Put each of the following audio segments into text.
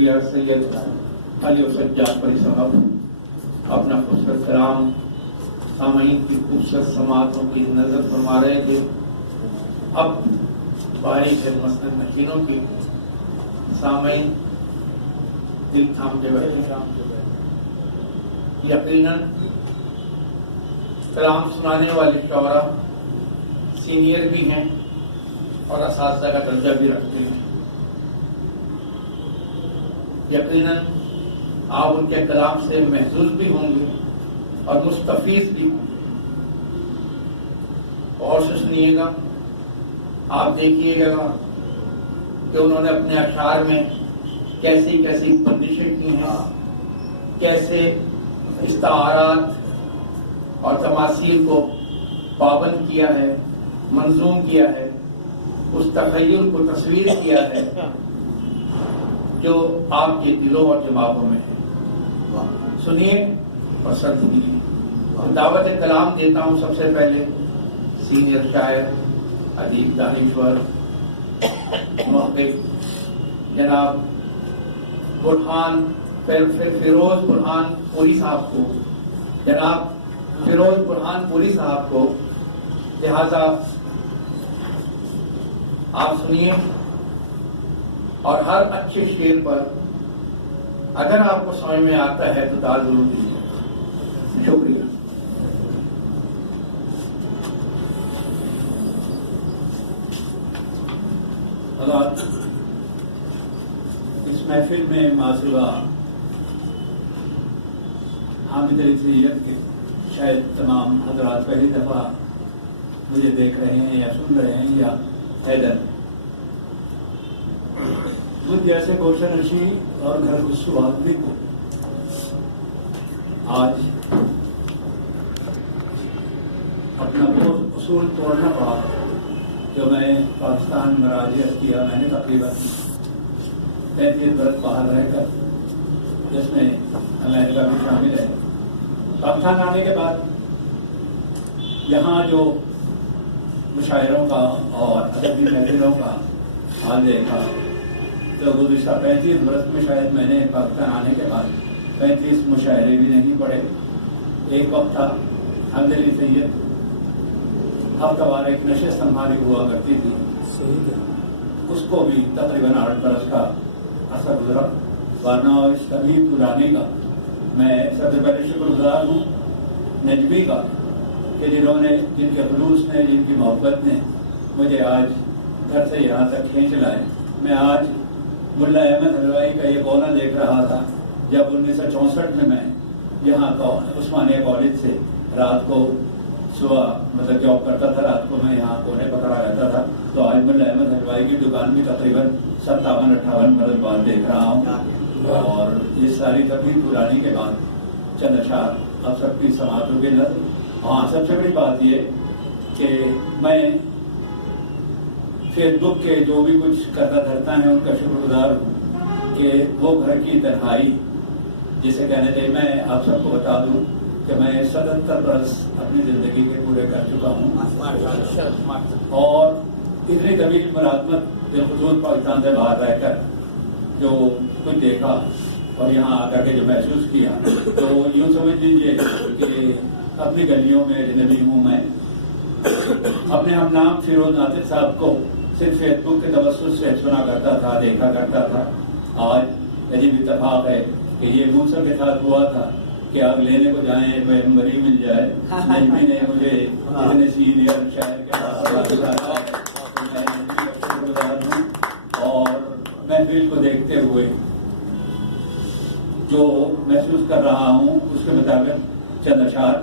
شریعہ سید علی اسد جعفری صاحب اپنا خوبصورت کلام سامعین کی خوبصورت سماعتوں کی نظر فرما رہے تھے. اب باری ہے مسند نشینوں کی. سامعین دل تھام کے بیٹھے. یقیناً کلام سنانے والے شعراء سینئر بھی ہیں اور اساتذہ کا درجہ بھی رکھتے ہیں. یقیناً آپ ان کے کلام سے محظوظ بھی ہوں گے اور مستفیض بھی ہوں گے. اور سے سنیے گا. آپ دیکھیے گا کہ انہوں نے اپنے اشعار میں کیسی کیسی بندشیں کی ہیں, کیسے استعارات اور تماثیل کو پابند کیا ہے, منظوم کیا ہے, اس تخیل کو تصویر کیا ہے جو آپ کے دلوں اور دماغوں میں ہے. سنیے اور سرد دیجیے. دعوت کلام دیتا ہوں سب سے پہلے سینئر شاعر, ادیب, دانشور, محقق جناب برہان فیروز برہان پوری صاحب کو, جناب فیروز برہان پوری صاحب کو. لہذا آپ سنیے اور ہر اچھے شعر پر اگر آپ کو سمجھ میں آتا ہے تو داد ضرور دیجیے. شکریہ. اس محفل میں معذورہ حامد علی سید کے شاید تمام حضرات پہلی دفعہ مجھے دیکھ رہے ہیں یا سن رہے ہیں یا حیدر مجھ جیسے گوشہ نشی اور گھر گسو آدمی کو آج اپنا وہ اصول توڑنا پڑا جو میں پاکستان میں راجعت کیا. میں نے تقریباً 35 برس باہر رہ کر, جس میں امریکہ بھی شامل ہے. پاکستان آنے کے بعد یہاں جو مشاعروں کا اور ادبی محفلوں کا حال دیکھا تو گزشتہ 35 برس میں شاید میں نے پاکستان آنے کے بعد 35 مشاعرے بھی نہیں پڑھے. ایک وقت تھا حامد علی سید ہفتہ وار ایک نشست ہماری ہوا کرتی تھی, اس کو بھی تقریباً 8 برس کا اثر گزرا. ورنہ اس کبھی پرانے کا میں سب سے پہلے شکر گزار ہوں نجمی کا کہ جن کے خلوص نے, جن کی محبت نے مجھے آج گھر سے یہاں تک کھینچ لائے. میں آج ملا احمد حلوائی کا یہ کونا دیکھ رہا تھا جب 1964 میں یہاں عثمانیہ کالج سے رات کو صبح جاب کرتا تھا, رات کو میں یہاں کونے پکڑا رہتا تھا. تو آج ملا احمد حلوائی کی دکان بھی تقریباً 57-58 برس بعد دیکھ رہا ہوں. اور یہ ساری کبھی پرانی کے بعد چند اشعار اب سب کی سماعتوں کے نظر. ہاں, سب سے بڑی بات یہ کہ میں فیس بک کے جو بھی کچھ کرتا دھرتا ہے ان کا شکر گزار ہوں کہ وہ گھر کی تنہائی جسے کہنے تھے. میں آپ سب کو بتا دوں کہ میں 77 برس اپنی زندگی کے پورے کر چکا ہوں اور اتنی طویل ملازمت بالخصوص پاکستان سے باہر رہ کر جو کچھ دیکھا اور یہاں آ کر کے جو محسوس کیا تو یوں سمجھ لیجیے کہ اپنی گلیوں میں اجنبی ہوں. میں اپنے ہم نام فیروز ناطق صاحب کو صرف فیس بک کے توسط سے سنا کرتا تھا, دیکھا کرتا تھا. آج عجیب اتفاق ہے کہ یہ موسیٰ کے ساتھ ہوا تھا کہ آپ لینے کو جائیں پیغمبری مل جائے. نجمی نے مجھے اتنے سینئر شاعر کے ساتھ اور محفل کو دیکھتے ہوئے جو محسوس کر رہا ہوں اس کے مطابق چند اشعار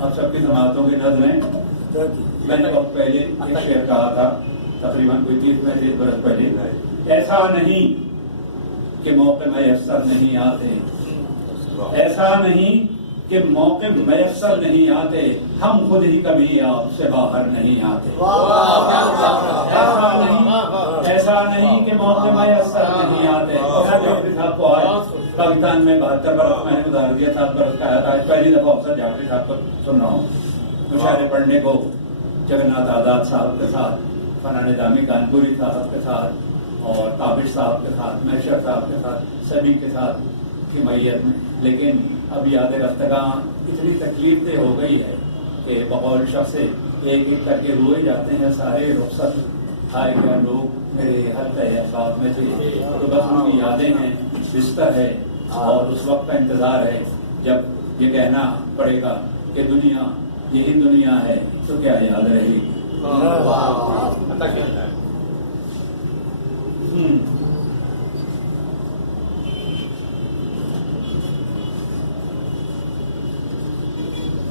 اب سب کی سماعتوں کی نظریں. میں نے وقت پہلے ایک شعر کہا تھا تقریباً کوئی 30-35 برس پہلے, ایسا نہیں کہ موقع میسر نہیں آتے, ایسا نہیں کہ موقع میسر نہیں آتے, ہم خود ہی کبھی آپ سے باہر نہیں آتے. ایسا نہیں کہ موقع میسر نہیں آتے. صاحب کو آج پاکستان میں 72 برس میں نے گزار دیا, 7 برس کا آیا تھا. آج پہلی دفعہ افسر جعفری صاحب کو سن رہا ہوں مشاعرے پڑھنے کو جگن ناتھ آزاد صاحب کے ساتھ, فنا نظامی کانپوری صاحب کے ساتھ, اور کابش صاحب کے ساتھ، میشر صاحب کے ساتھ، سبھی کے ساتھ کی میت میں. لیکن اب یاد رفتگاں اتنی تکلیف دہ ہو گئی ہے کہ بقول شخص ایک ایک کر کے روئے جاتے ہیں. سارے رخصت آئے گیا لوگ میرے حلقہ احساس میں تھے، تو بس ان کی یادیں ہیں، بستر ہے اور اس وقت کا انتظار ہے جب یہ کہنا پڑے گا کہ دنیا یہی دنیا ہے تو کیا یاد رہے گی.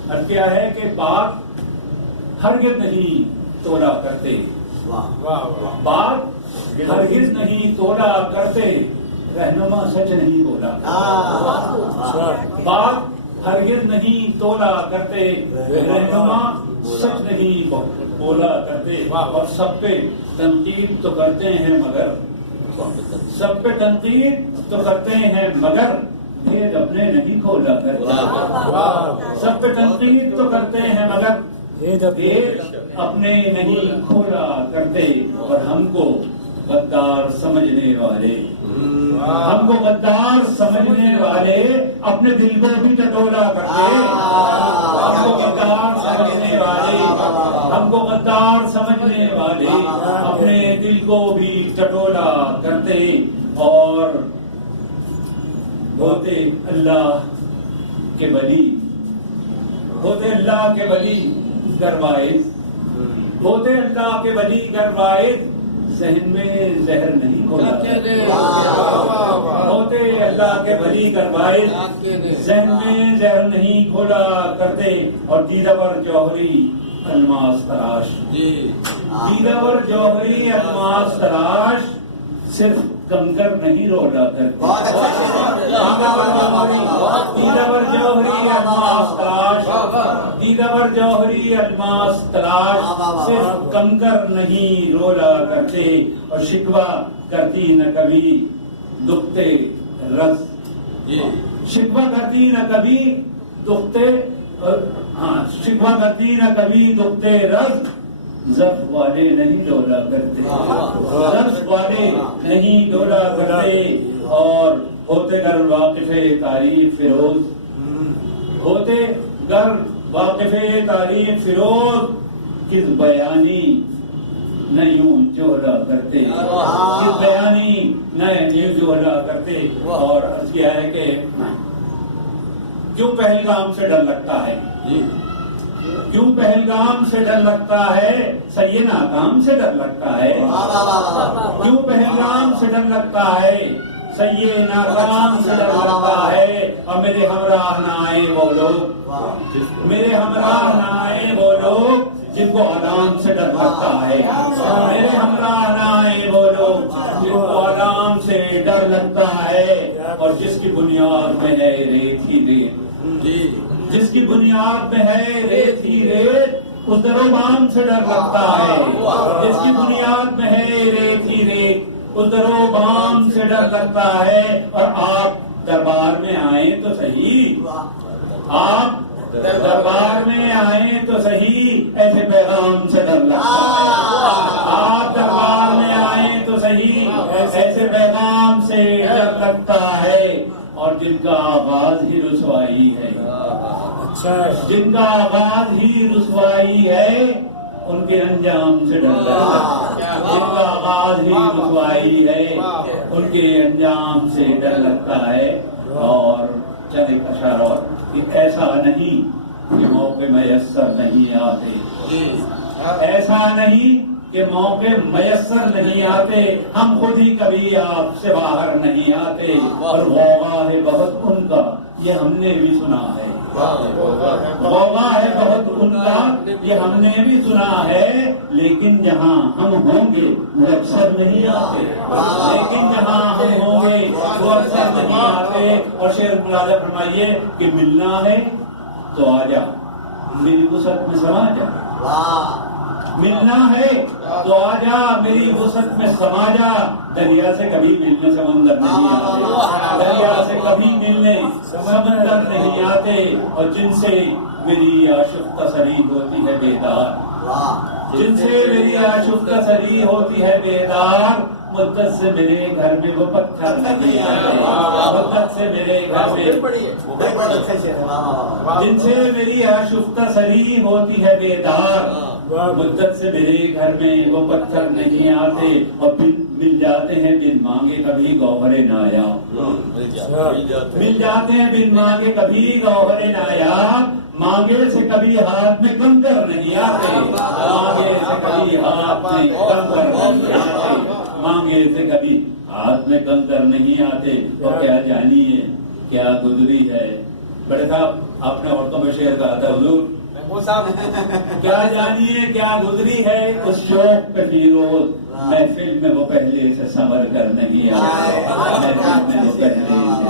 اب کیا ہے کہ بات ہرگز نہیں توڑا کرتے، بات ہرگز نہیں توڑا کرتے، رہنما سچ نہیں بولا. بات ہرگز نہیں توڑا کرتے، رہنما سچ نہیں بولا کرتے. اور سب پہ تنقید تو کرتے ہیں مگر، سب پہ تنقید تو کرتے ہیں مگر بھید اپنے نہیں کھولا کرتے. سب پہ تنقید تو کرتے ہیں مگر بھید اپنے نہیں کھولا کرتے. اور ہم کو غدار سمجھنے والے، ہم کو غدار سمجھنے والے اپنے دل کو بھی ٹٹولا کرتے. ہم کو غدار سمجھنے والے، ہم کو غدار سمجھنے والے اپنے دل کو بھی ٹٹولا کرتے. اور ہوتے اللہ کے ولی، ہوتے اللہ کے ولی گروائز، ہوتے اللہ کے ولی گروائز، ذہن میں زہر نہیں کھولا. ہوتے اللہ کے ولی گروائز، ذہن میں زہر نہیں کھولا کرتے. اور دیدور جوہری الماس تراش، دیدور جوہری الماس تراش صرف کنکر نہیں رولا کرتے. دیدور جوہری الماس تراش، دیدور جوہری الماس تراش صرف کنکر نہیں رولا کرتے. اور شکوہ کرتی نہ کبھی دکھتے رز، شکوہ کرتی نہ کبھی دکھتے، شکوہ کرتی نہ کبھی دکھتے رز، ضبط والے نہیں ڈولا کرتے، ضبط والے نہیں ڈولا کرتے. اور ہوتے گر واقف تعریف فیروز، ہوتے گر واقف تعریف فیروز، کس بیانی نہ یوں جوہلا کرتے، کس بیانی نہ یوں جوہلا کرتے. اور عرض کیا ہے کہ کیوں پہلگام سے ڈر لگتا ہے، کیوں پہلگام سے ڈر لگتا ہے، سید ناکام سے ڈر لگتا ہے. کیوں پہلگام سے ڈر لگتا ہے، سید ناکام سے ڈر لگتا ہے. اور میرے ہمراہ نہ آئے وہ لوگ، میرے ہمراہ نہ آئے وہ لوگ جن کو عوام سے ڈر لگتا ہے. میرے ہمراہ نہ آئے وہ لوگ جن کو عوام سے ڈر لگتا ہے. اور جس کی بنیاد میں ہے ریت ہی ریت، جس کی بنیاد میں ہے ریت ہی ریت، اس در و بام سے ڈر لگتا ہے. جس کی بنیاد میں ہے ریت ہی ریت، اس در و بام سے ڈر لگتا ہے. اور آپ دربار میں آئیں تو صحیح، آپ دربار میں آئیں تو صحیح، ایسے پیغام سے ڈر لگتا ہے. آپ دربار میں آئیں تو صحیح، ایسے پیغام سے ڈر لگتا ہے. اور جن کا آغاز ہی رسوائی ہے، جن کا آغاز ہی رسوائی ہے، ان کے انجام سے ڈر لگتا ہے. جن کا آغاز ہی رسوائی ہے، ان کے انجام سے ڈر لگتا ہے. اور چند ایک اشارات کہ ایسا نہیں کہ موقع میسر نہیں آتے، ایسا نہیں کہ موقع میسر نہیں آتے. ہم خود ہی کبھی آپ سے باہر نہیں آتے. اور غوغا ہے بہت ان کا، یہ ہم نے بھی سنا ہے. غوغا ہے بہت ان کا، یہ ہم نے بھی سنا ہے. لیکن جہاں ہم ہوں گے وہ اکثر نہیں آتے، لیکن جہاں ہم ہوں گے وہ اکثر نہیں آتے. اور شعر ملازہ فرمائیے کہ ملنا ہے تو آ جا میری وسعت میں سما جا، ملنا ہے تو آ جا میری وسعت میں سما جا. دریا سے کبھی ملنے سمندر نہیں آتے، دریا سے کبھی ملنے سمندر نہیں آتے. اور جن سے میری عاشق تسری ہوتی ہے بیدار، جن سے میری عاشق تسری ہوتی ہے بیدار، مدت سے میرے گھر میں وہ پتھر نہیں آتے، مدت سے میرے گھر میں جن سے میری آشفتہ سری ہوتی ہے بیدار، مدت سے میرے گھر میں وہ پتھر نہیں آتے، اور مل جاتے ہیں بن مانگے کبھی گوہر نایاب، مل جاتے ہیں بن مانگے کبھی گوہر نایاب، مانگے سے کبھی ہاتھ میں کنکر نہیں آتے، مانگے سے کبھی ہاتھ میں کنکر نہیں آتے، مانگے سے کبھی ہاتھ میں کنکر نہیں آتے۔ تو کیا جانیے کیا گزری ہے، بڑے صاحب آپ نے عورتوں میں شعر کہا تھا حضور، کیا جانیے کیا گزری ہے اس شوق پہ فیروز، محفل میں وہ پہلے سے سنور کر نہیں آتے، محفل میں وہ پہلے سے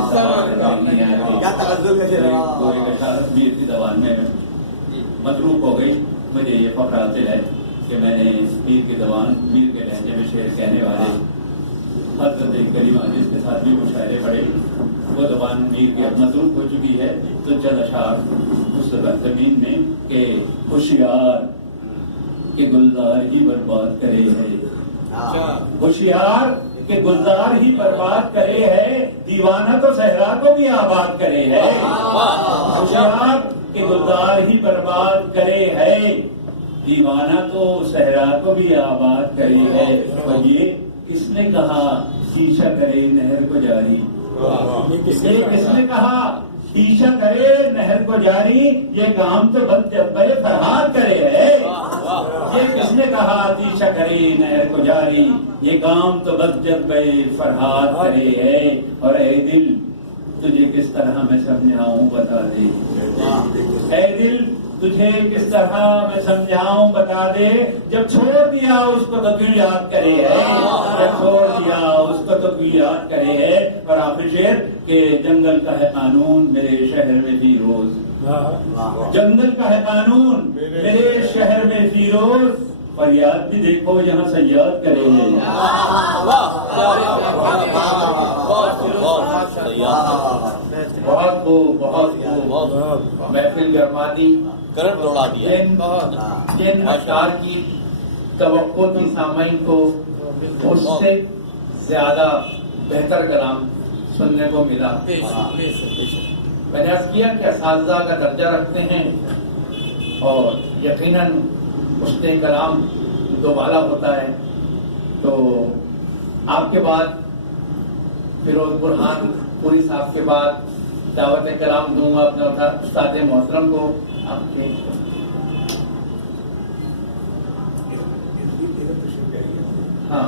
سنور کر نہیں آتے۔ وہ ایک اشارت میر کی زبان میں مطلوب ہو گئی، مجھے یہ فخر حاصل ہے کہ میں نے میر کی زبان، میر کے لہجے میں شعر کہنے والے حضرت کریمہ جس کے ساتھ بھی مشاعرے پڑے، وہ زبان میر کی اب مطلوب ہو چکی ہے، تو چند اشعار اس زمین میں کہ ہوشیار کہ گلزار ہی برباد کرے ہے، ہوشیار کہ گلزار ہی برباد کرے ہے، دیوانہ تو صحرا کو بھی آباد کرے ہے، ہوشیار کہ گلزار ہی برباد کرے ہے، دیوانہ تو صحرا کو بھی آباد کرے ہے۔ اور یہ کس نے کہا شیشہ کرے نہر کو جاری، یہ کس نے کہا شیشہ کرے نہر کو جاری، یہ کام تو بد جذبہ فرحات کرے ہے، یہ کس نے کہا شیشہ کرے نہر کو جاری، یہ کام تو بد جذبہ فرحات کرے ہے۔ اور اے دل تجھے کس طرح میں سمجھاؤں بتا دے، اے دل تجھے کس طرح میں سمجھاؤں بتا دے، جب چھوڑ دیا اس کو تو کیوں یاد کرے ہے، جب چھوڑ دیا اس کو تو کیوں یاد کرے ہے۔ اور آخری شعر کہ جنگل کا ہے قانون میرے شہر میں فیروز، جنگل کا ہے قانون میرے شہر میں فیروز، فریاد بھی دیکھو یہاں سیاد کرے ہے۔ بہت خوب، بہت خوب، محفل گرما دی، کرنٹ دوڑا دیا۔ جن اشعار کی توقع تھی سامعین کو اس سے زیادہ بہتر کلام سننے کو ملا۔ میں نے عرض کیا کہ اساتذہ کا درجہ رکھتے ہیں اور یقیناً اس نے کلام دوبالا ہوتا ہے، تو آپ کے بعد فیروز برہان پوری صاحب کے بعد دعوت کلام دوں گا اپنے استاد محترم کو۔ آپ کے ہاں